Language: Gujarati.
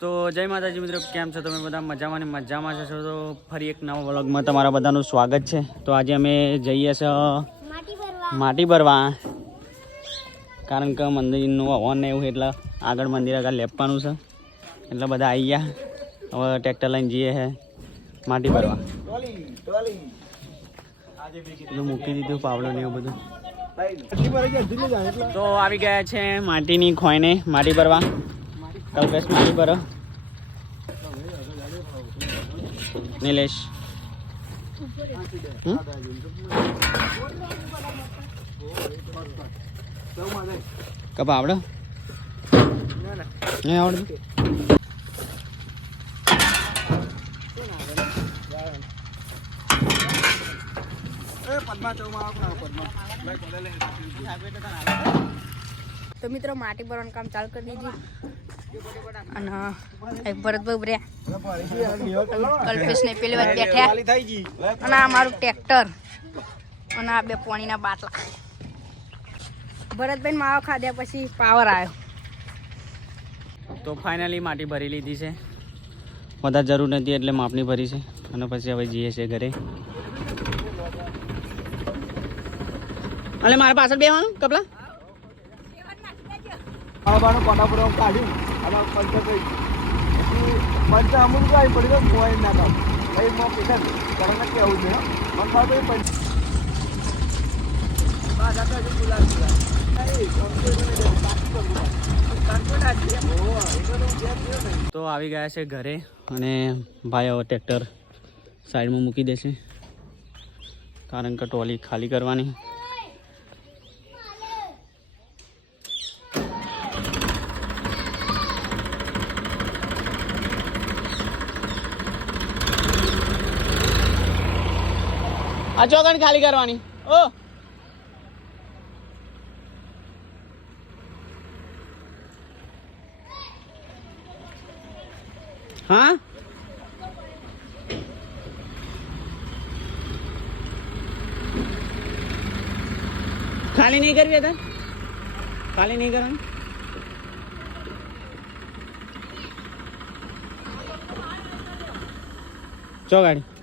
તો જય માતાજી મિત્રો, કેમ છો તમે બધા? મજામાં ને મજામાં છો તો ફરી એક નવા વ્લોગમાં તમારા બધાનું સ્વાગત છે. તો આજે અમે જઈએ છીએ માટી ભરવા. કારણ કે મંદિરનું હવન ને એવું એટલે આગળ મંદિર આગળ લેપવાનું છે. એટલે બધા આવી ગયા. હવે ટ્રેક્ટર લઈને જઈએ છે માટી ભરવા. મૂકી દીધું, પાવડો ને એવું બધું. તો આવી ગયા છે માટીની ખોઈને, માટી ભરવા. કલ્પેશ માટી ભરો નિલેશ હમ? કપ આવડે નહીં આવડતું તો મિત્રો માટી ભરવાનું કામ ચાલુ કરી દીધું અને ભરતભાઈ ઉભર્યા કલ્પેશ ને પેલી વાત બેઠ્યા અને આ મારું ટ્રેક્ટર. અને આ બે પાણીના બાટલા. ભરતભાઈ માવો ખાધ્યા પછી પાવર આવ્યો તો ફાઇનલી માટી ભરી લીધી છે. વધારે જરૂર નથી એટલે માપની ભરી છે. અને પછી હવે જઈએ છીએ ઘરે. અને મારા પાછળ બેવાનું કપલા? આવાનું કોનાપુરમ કાઢ્યું. અને પંચ ગઈ પંચર અમુક આવી પડી ગયો મોબાઈલ ના કામ ભાઈ મો પૈસા કારણ કે આવું છે મને ખાવ તો પંચ તો તો તો આવી ગયા છે ઘરે અને ભાઈ હવે ટ્રેક્ટર સાઈડમાં મૂકી દેશે. કારણ કે ટ્રોલી ખાલી કરવાની. આ ચોકડ ખાલી કરવાની. ઓ. હા? ખાલી નહીં કરવી હતા ખાલી નહીં કરવાની? ચો ગાડી